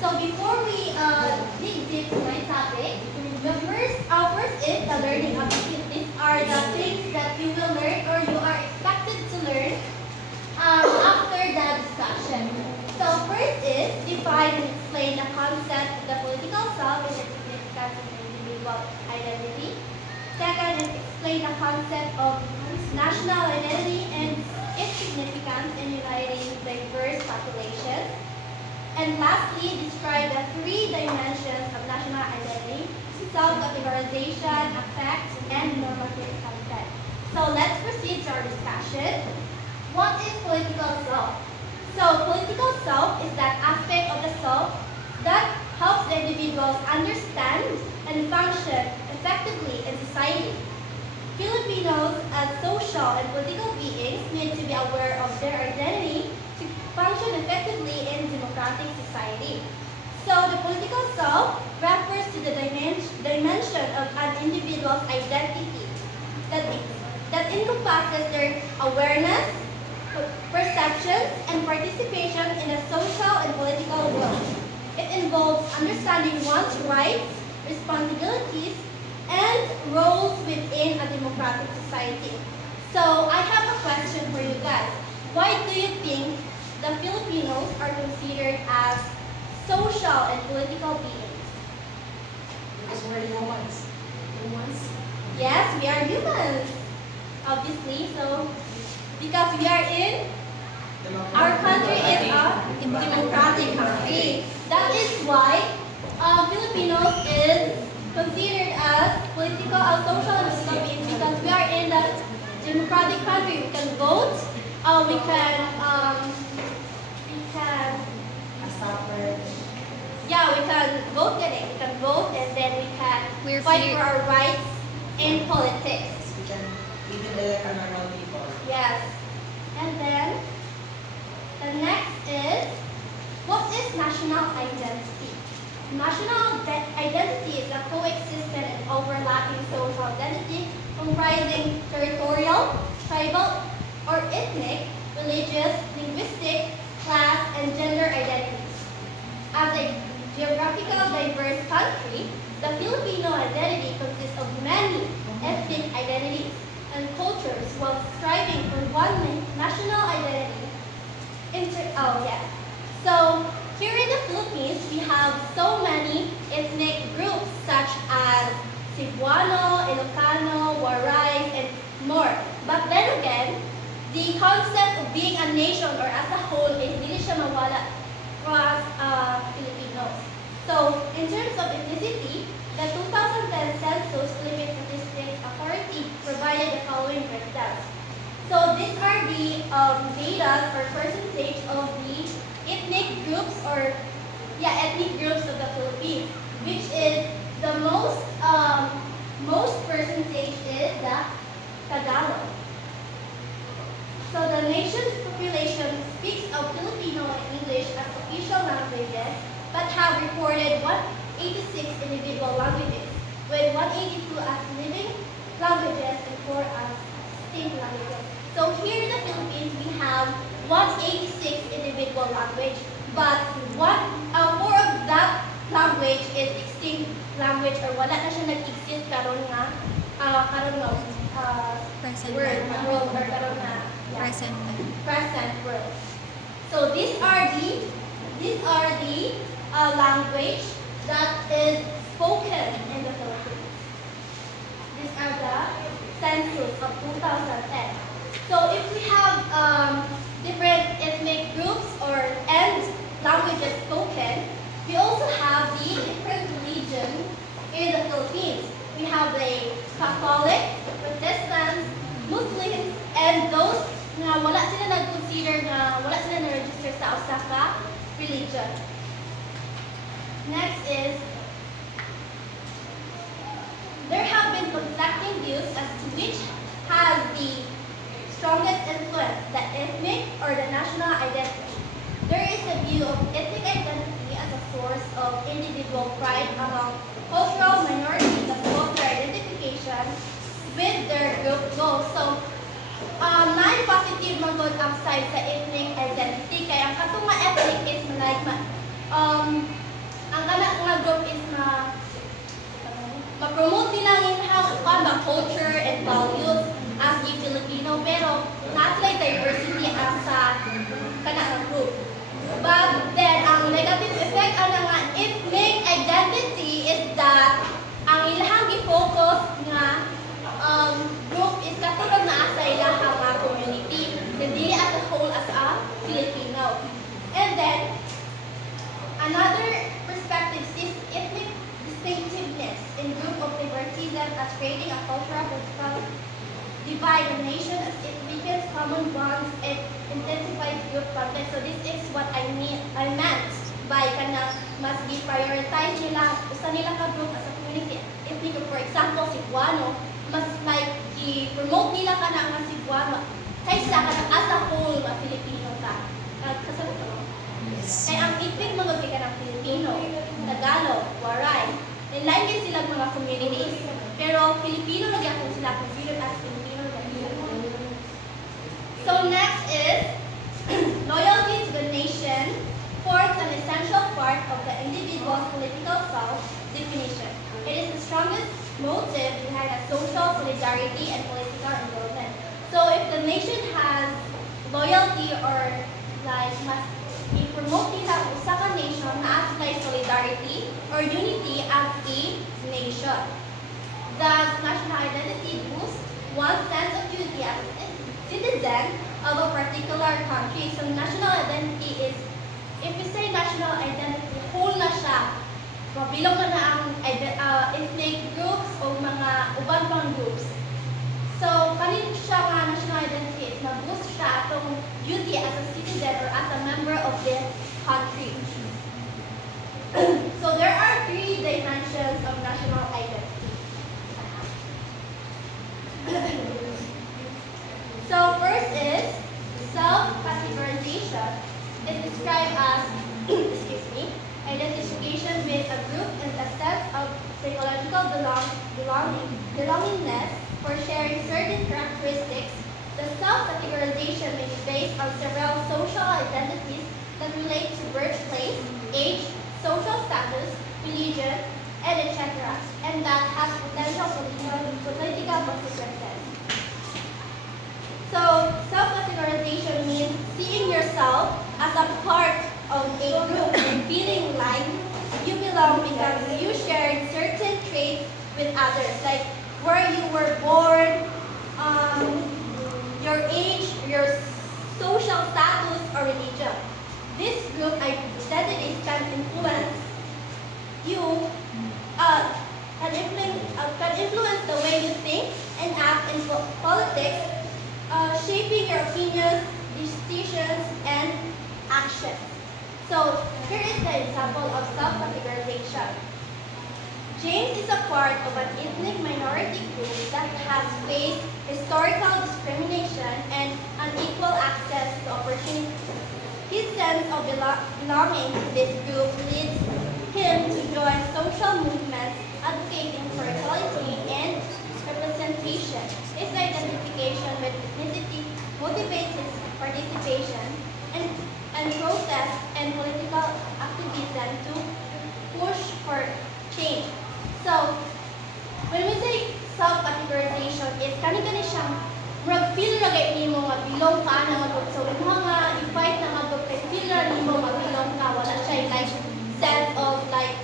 So before we dig deep to my topic, first is the learning objectives. These are the things that you will learn or you are expected to learn after the discussion. So first is define and explain the concept of the political self and its significance in individual identity. Second is explain the concept of national identity and its significance in uniting diverse populations. And lastly, describe the three dimensions of national identity: self-categorization, affect, and normative content. So let's proceed to our discussion. What is political self? So political self is that aspect of the self that helps the individuals understand and function effectively in society. Filipinos as social and political beings need to be aware of their identity to function effectively in democratic society. So the political self refers to the dimension of an individual's identity that encompasses their awareness, perceptions, and participation in the social and political world. It involves understanding one's rights, responsibilities, and roles within a democratic society. So I have a question for you guys. Why do you think the Filipinos are considered as social and political beings? Because we're humans. Humans? Yes, we are humans, obviously. So, because we are in, our country is a democratic country. That is why Filipinos is considered as social and political beings, because we are in the democratic country. We can vote, we can vote, we can vote, and then we can fight for our rights in politics. We can even elect a normal people. Yes. And then, the next is, what is national identity? National identity is a coexistent and overlapping social identity comprising territorial, tribal, or ethnic, religious, linguistic, class, and gender identities. As a geographical diverse country, the Filipino identity consists of many ethnic identities and cultures while striving for one national identity. So here in the Philippines, we have so many ethnic groups such as Cebuano, Ilocano, Waray, and more. But then again, the concept of being a nation or as a whole is hindi siya mawala across Filipinos. So in terms of ethnicity, the 2010 Census Philippine Statistics Authority provided the following breakdowns. So these are the data or percentage of the ethnic groups of the Philippines, which is the most percentage is the Tagalog. So the nation's population speaks of Filipino and English as official languages, but have reported 186 individual languages, with 182 as living languages and 4 as extinct languages. So here in the Philippines, we have 186 individual language, but 4 of that language is extinct language or wala na siya nag-exist karon nga Present world or karon nga present world. So these are the language that is spoken in the Philippines. These are the census of 2010. So if we have different ethnic groups and languages spoken, we also have the different religions in the Philippines. We have the Catholic, Protestants, Muslims, and those na wala sila nag-consider na wala sila na-register sa usa ka religion. Next is, there have been conflicting views as to which has the strongest influence, the ethnic or the national identity. There is a view of ethnic identity as a source of individual pride among cultural minorities as well as their identification with their group goals. So, nine positive magod ang side sa ethnic identity. Kaya ang katong ethnic is ang kana nga group is ma-promote nila yung how culture and values as a Filipino, pero not like diversity as sa kana nga group. But then, ang negative effect ang nga ethnic identity is that ang ilahang gi-focus nga group is katulad na sa ilahang nga community, hindi as a whole as a Filipino. And then, another perspective is ethnic distinctiveness in group of favoritism as creating a cultural political divide the nation as it weakens common bonds and intensifies group conflict. So this is what I meant by kana mas gi-prioritize nila usa nila ka group as a community. Ethnic, for example, Cebuano, mas like i-promote nila kana nga Cebuano kaysa kana as a whole nga Filipino ka. Kasagot ko. Kaya ang ethnic mga ka ng Filipino, Tagalog, Waray, inline din sila mga communities. Pero Filipino nagyakon sila considered as Filipino nagyakon. So next is loyalty to the nation forms an essential part of the individual's political self-definition. It is the strongest motive behind a social solidarity and political involvement. So if the nation has loyalty or like must i-promote nila usa ka nation na as like solidarity or unity as a nation. Thus, national identity boosts one's sense of unity as a citizen of a particular country. So national identity is, if you say national identity, whole na siya. Mabilog na ang ethnic groups o mga uban pang groups. So, kanino siya nga national identity is na-boost siya atong duty as a citizen or as a member of this country. So, there are three dimensions of national identity. So, first is self-categorization. It's described as, excuse me, identification with a group and a sense of psychological belongingness for sharing certain characteristics. The self-categorization may be based on several social identities that relate to birthplace, age, social status, religion, and etc., and that have potential political consequences. So, self-categorization means seeing yourself as a part of a group and feeling like you belong because you share certain traits with others, like where you were born, your age, your social status, or religion. This group identity can influence you, can influence the way you think and act in politics, shaping your opinions, decisions, and actions. So, here is the example of self-categorization. James is a part of an ethnic minority group that has faced historical discrimination and unequal access to opportunities. His sense of belonging to this group leads him to join social movements advocating for equality and representation. His identification with ethnicity motivates his participation and protest and political activism to push for change. So, when we say self-categorization, is kani-kani siyang feel na gay nimo nga bilong ka na mag so imo nga i-fight na mag feel na nimo nga bilong ka, wala siya like sense of like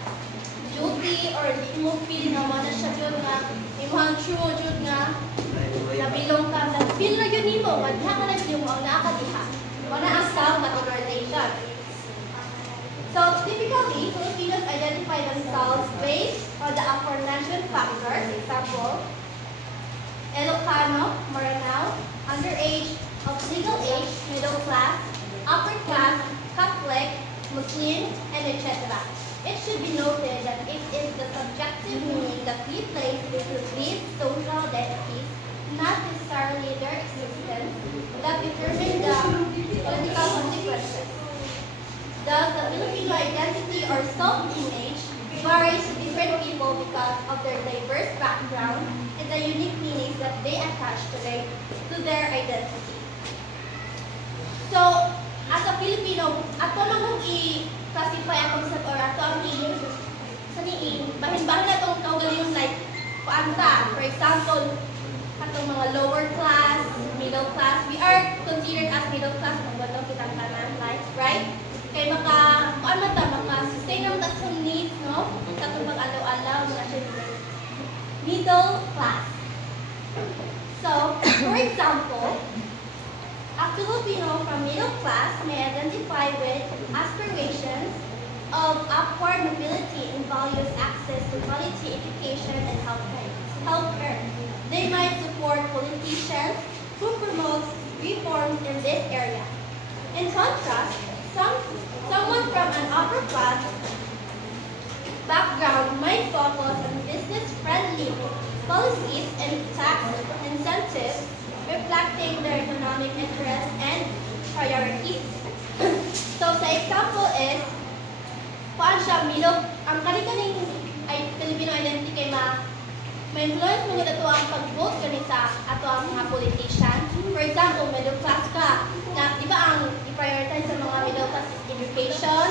duty or di mo feel na wala siya jud nga imo ang true jud nga na bilong ka, na feel na yun nimo nga diha ka na jud mo ang naa ka diha. Wala ang self-categorization. So, typically, Filipinos identify themselves based on the aforementioned factors. Example, Ilocano, Maranao, underage, of legal age, middle class, upper class, Catholic, Muslim, and etc. It should be noted that it is the subjective meaning that we place into these social identities, not necessarily their existence, that determine the political consequences. Thus, the Filipino identity or self-image varies to different people because of their diverse background and the unique meanings that they attach to their identity. So, as a Filipino, ato lang kung i-classify ako sa or ato ang ni bahin-bahin na itong kaugalingon like kuanta. For example, atong mga lower class, middle class. We are considered as middle class kung bato kita tanan, like, right? Kaya maka-sustain naman ta sa needs, no? Sa itong pag-alaw-alaw, mga syempre, middle class. So, for example, a Filipino from middle class may identify with aspirations of upward mobility and values access to quality education and healthcare. They might support politicians who promote reforms in this area. In contrast, someone from an upper class background might focus on business-friendly policies and tax incentives reflecting their economic interests and priorities. So, sa example is, paano siya, ang kani-kaning Filipino identity kay ma-influence mo nila ito ang pag-vote kani sa ato ang mga politician. For example, middle class ka, na di ba ang i-prioritize sa mga middle class is education,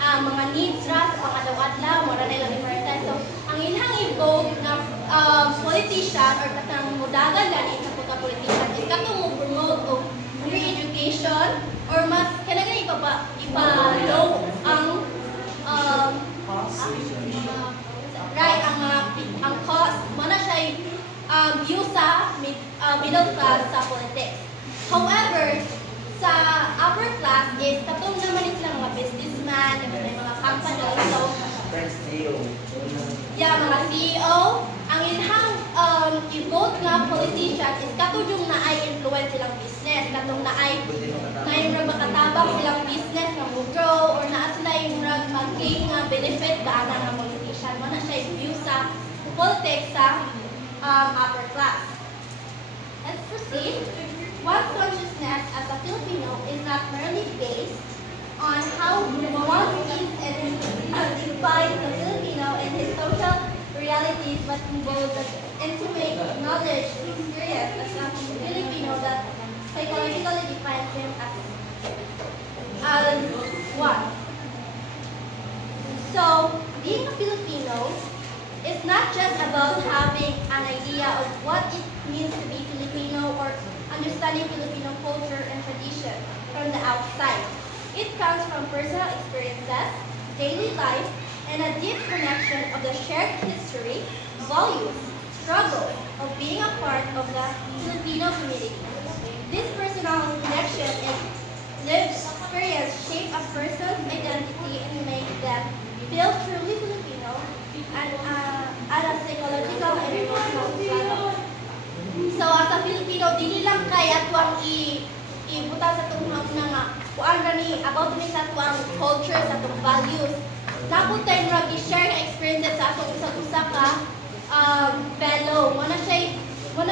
mga needs ra sa mga adlaw-adlaw, mura nila i-prioritize. So, ang ilang i-vote na politician or katang mudagan lani sa pagka-politician is katong mo promote o free education or mas kailangan ipa-low ang right ang cost mo na siya view sa middle class sa politics. However, sa upper class is katong naman sila mga businessman, mga company, so mga CEO, ang ilhang i-vote nga politician is katong yung naay influence silang business, katong naay yung makatabang silang business nga mo-grow or naa sila yung mag-gain nga benefit gaana nga politician. Mo na siya i-view sa politics sa upper class. Let's proceed. One's consciousness as a Filipino is not merely based on how one sees and defines the Filipino and his social realities, but involves the intimate knowledge and experience as a Filipino that psychologically defines him as one. So, being a Filipino is not just about having an idea of what it means to be Filipino or understanding Filipino culture and tradition from the outside. It comes from personal experiences, daily life, and a deep connection of the shared history, values, struggle of being a part of the Filipino community. This personal connection and lived experience shape a person's identity and make them feel truly Filipino and at a psychological and emotional level. So, as a Filipino, dili lang kaya tuwang ibuta sa itong mga nga kuan gani about me sa tuwang culture, sa itong values. Napod tayo mag i-share na experiences sa atong usa ka fellow. Muna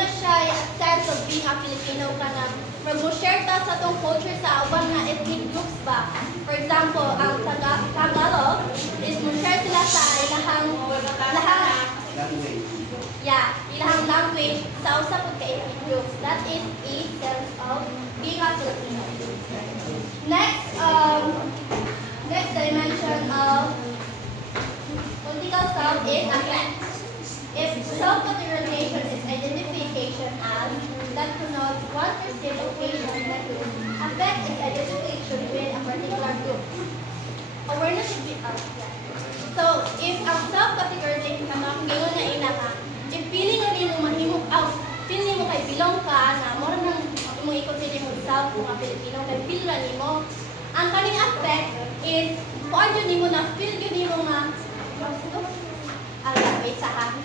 siya a sense of being a Filipino ka na mag-share ta sa itong culture sa uban nga ethnic groups ba. For example, ang Tagalog is mo-share sila sa ilahang ilahang language sa usa pud ka ethnic groups. That is a sense of being a Filipino. Next dimension of political self is affect. If self-categorization is identification as that connotes one perceived occasion in a group, affect is identification with a particular group. Awareness should be So, if ang self-categorization ka makingon na ina ka, if feeling na rin mo mahimok out, feeling mo kay belong ka na more nang mo i-consider mo self mga Pilipino kay feel na nimo, ang kaning affect is kung yun nimo na feel yun nimo nga wait sa ha.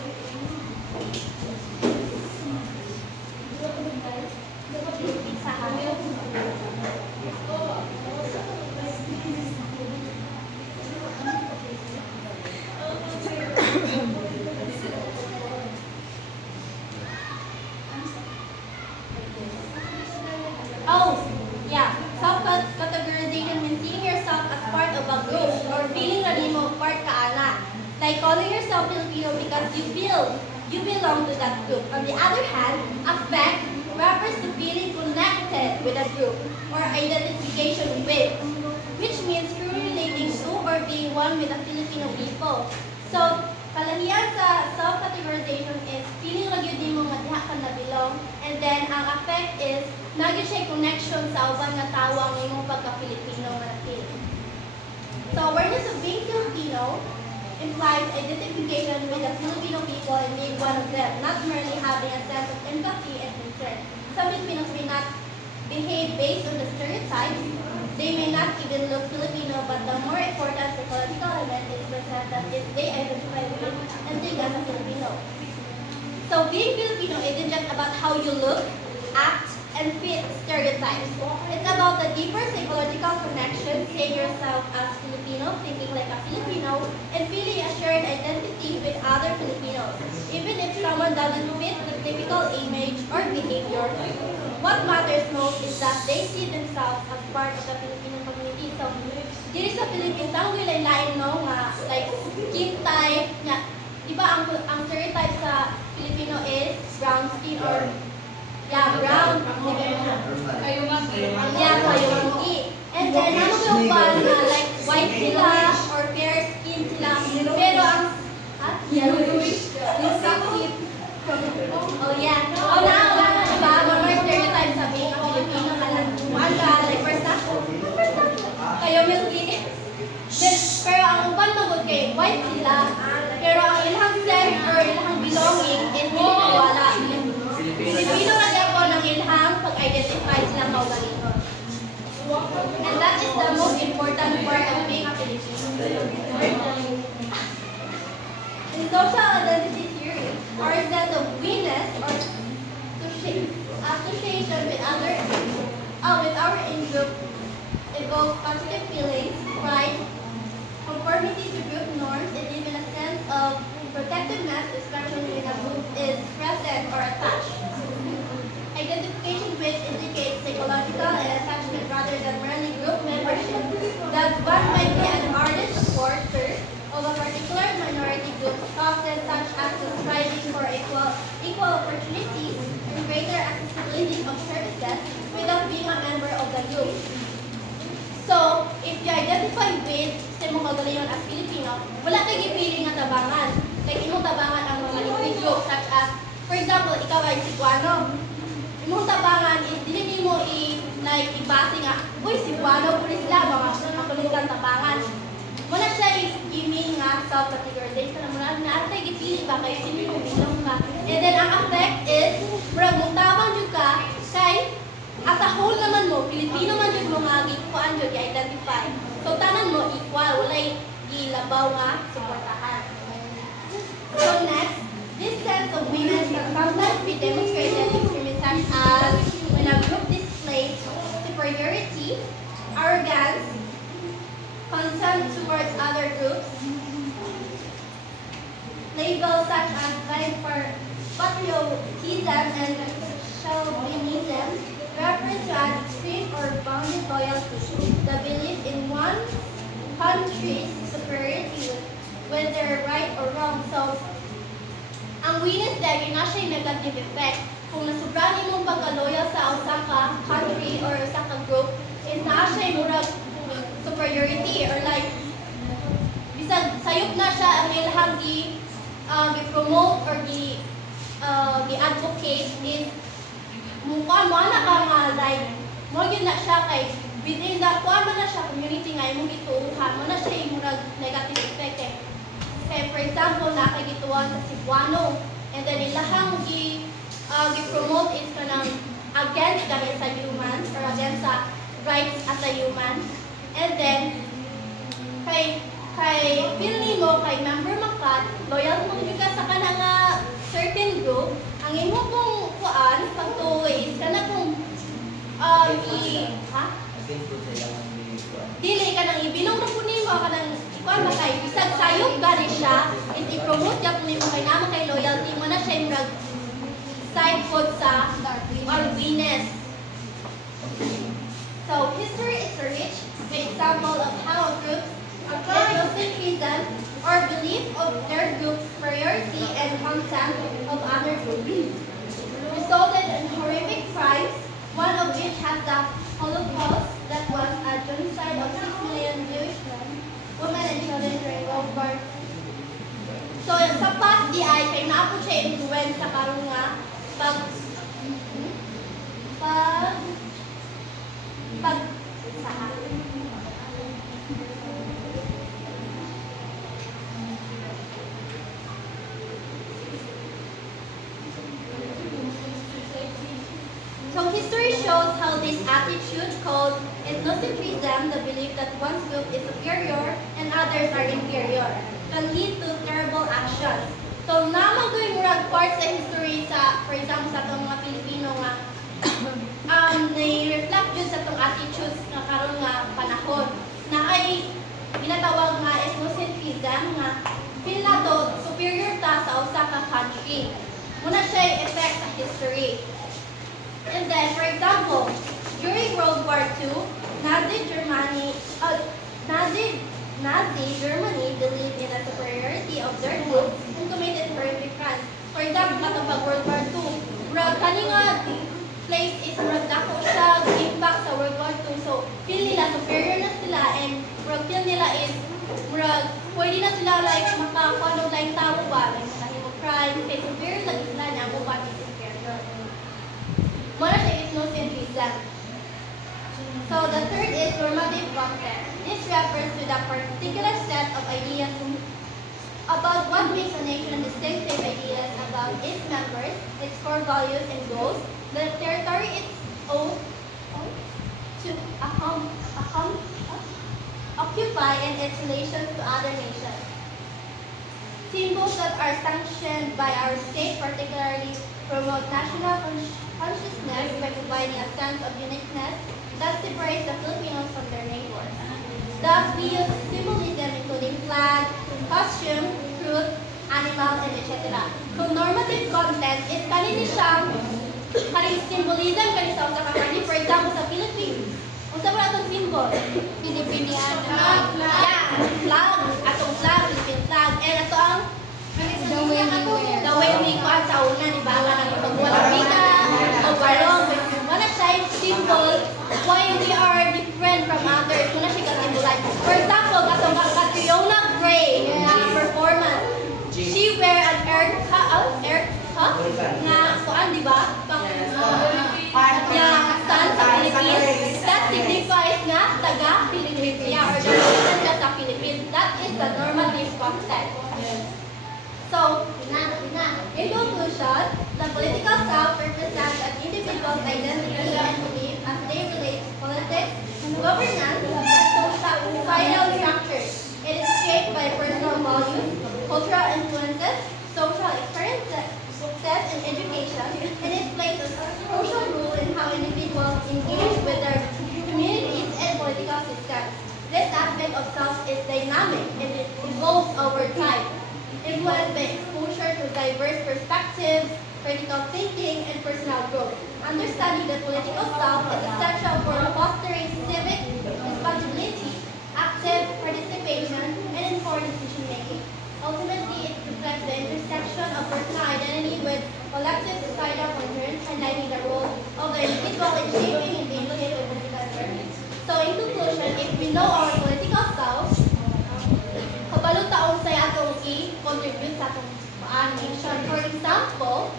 Oh, yeah. Self-categorization means seeing yourself as part of a group or feeling na di mo part ka ana. Like calling yourself Filipino because you feel you belong to that group. On the other hand, affect refers to feeling connected with a group or identification with, which means truly relating to or being one with the Filipino people. So, kalahian sa self-categorization is feeling lang yun mo nga diha ka nabilong, and then ang effect is nagyo siya connection sa uban nga tawo ang imong pagka-Filipino nga napili. So, awareness of being Filipino implies identification with the Filipino people and being one of them, not merely having a sense of empathy and concern. Some Filipinos may not behave based on the stereotypes. They may not even look Filipino, but the more important psychological element is present that is they identify with and think as a Filipino. So being Filipino isn't just about how you look, act, and fit stereotypes. It's about the deeper psychological connection, seeing yourself as Filipino, thinking like a Filipino, and feeling a shared identity with other Filipinos. Even if someone doesn't fit the typical image or behavior, what matters most is that they see themselves as part of the Filipino community. So, dito sa Philippines, ang lain-lain no nga, like skin type, nga, di ba ang stereotype sa Filipino is brown skin or brown. Kayumanggi. And then, ano yung ban na like white sila or fair skin sila. Pero ang, yellowish. Oh yeah. Oh, diba? One more stereotype sa being a Filipino ka lang umaga. Like, first na, kayo milky. Then, pero ang uban magod kay white sila. Pero ang ilang sense or ilang belonging is hindi wala. Filipino na din po ng ilhang pag-identify silang kaugalingon. And that is the most important part of being a Filipino. In social identity theory, our sense of we-ness or association with our in-group evokes positive feelings, pride, conformity to group norms, and even a sense of protectiveness, especially when a group is present or attached. Identification which indicates psychological and attachment rather than merely group membership. Thus, one might be an ardent supporter of a particular minority group, causes such as the striving for equal opportunities and greater accessibility of services without being a member of the group. So, if you identify with sa mong kagalingon as Filipino, wala kay gipili nga tabangan. Like, imong tabangan ang mga liquid group such as, for example, ikaw ay Cebuano. Imong tabangan is dili nimo ibase nga, uy, Cebuano po rin sila, mga kakulitan tabangan. Muna siya i-mean nga self-categorization na naatay gipili ba kayo sino bilong ka. And then ang effect is, murag mong tabang jud ka kay as a whole naman mo, Filipino man jud mo nga gikuan jud i-identify. So tanan mo equal, walay gilabaw nga suportahan. So next, this sense of weakness can sometimes be demonstrated in terms such as when a group displays superiority, arrogance, contempt towards other groups, labels such as patriotism and chauvinism, reference to an extreme or bounded loyalty, the belief in one country's superiority whether right or wrong. So, ang weakness dahil na siya yung negative effect. Kung nasubrahan mong pagka-loyal sa isang country or isang group, is na siya yung murag superiority or like bisag sayop na siya ang ilahang gi-promote or gi-advocate is mukha mo na ka nga like mo yun na siya kay within the kuha mo na siya community nga imong gituuhan mo na siya yung murag negative effect eh. Kaya for example nakagituan sa Cebuano and then ilahang gi-promote is kanang against dahil sa humans or against sa rights as a human. And then, kay feel nimo kay member makat, loyal mo ka sa kanang certain group, ang imo pong kuan pagtuoy is kana kung dili ka nang ibilong na po nimo kanang ikuan ba kay bisag sayop gani siya is i-promote ya po nimo kay naman kay loyalty mo na siya yung side food sa weakness. So history is a rich example of how a group's ethnocentrism or belief of their group's superiority and contempt of other groups resulted in horrific crimes, one of which has the Holocaust that was a genocide of 6 million Jewish men, women and children during World War pag So history shows how this attitude called ethnocentrism, the belief that one group is superior and others are inferior, can lead to terrible actions. So naman ko yung murag part sa history sa, for example, sa itong mga Pilipino nga, na-reflect yun sa itong attitudes nga karon nga panahon na ay ginatawag nga ethnocentrism nga feel na to superior ta sa usa ka country. Muna siya effect sa history. And then, for example, during World War II, Nazi Germany believed in the superiority of their group and committed horrific crimes. For example, katong World War II, murag kani nga place is murag dako siya impact sa World War II. So, feel nila superior na sila and murag feel nila is murag pwede na sila like makakuha ng like tao ba, like makahimong crime, kay superior lagi sila niya mo ba is superior. Muna siya ethnocentrism. So the third is normative content. This refers to the particular set of ideas about what makes a nation distinctive ideas about its members, its core values and goals, the territory it's owed to occupy, and its relations to other nations. Symbols that are sanctioned by our state particularly promote national consciousness by providing a sense of uniqueness that separates the Filipinos from their neighbors. Thus, we use symbolism including flag, costume, fruit, animal, and etc. So, normative content is kanini siyang symbolism kanini sa usa ka country. For example, sa Philippines, unsa ba atong symbol? Filipiniana. Yeah, flag. Atong flag, Philippine flag. And ato ang the way we kuan sa una, di ba? Kanang pagbuhat bida, o barong. Wala siya symbol why we are different from others. Wala siya ka-symbolize. For example, katong Catriona Gray performance. She wear an air cup nga kuan, di ba? Stand sa Philippines. That signifies nga taga-Philippines siya or represent siya sa Philippines. That is the normative content. So, in conclusion, the political South represents an individual's identity and belief as they relate to politics, governance, and societal structures. It is shaped by personal values, cultural influences, social experiences, success, and education, and it plays a crucial role in how individuals engage with their communities and political systems. This aspect of self is dynamic and it evolves over time, influenced by exposure to diverse perspectives, critical thinking, and personal growth. Understanding the political self is essential for fostering civic responsibility, active participation, and informed decision-making. Ultimately, it reflects the intersection of personal identity with collective societal concerns, highlighting the role of the individual in shaping and engaging with political journey. So, in conclusion, if we know our political self, kabalo taon sa atong i-contribute sa atong nation. For example,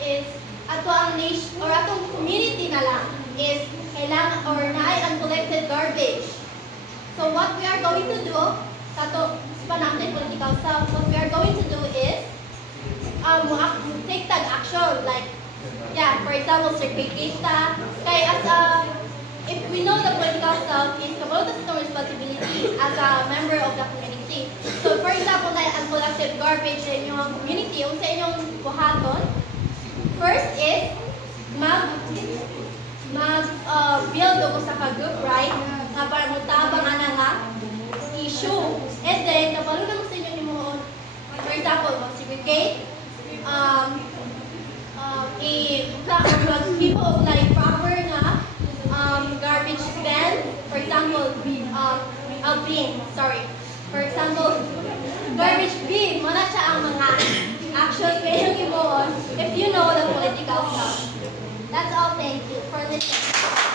is ato ang nation or atong community na lang is kailangan or naay uncollected garbage. So what we are going to do sa ato panamtin political self, what we are going to do is take tag action like for example segregate ta kay as a if we know the political self is kabalo ta sa atong responsibility as a member of the community. So for example, na uncollected garbage sa inyong community, kung sa inyong buhaton, first is build o sa ka-group, right? Nga para mutabang nga issue. And then, kabalo naman sa inyong imuhon. For example, segregate, people like proper nga garbage bin. For example, For example, garbage bin, muna siya ang mga actions na yung imuon if you know the political stuff. That's all. Thank you for listening.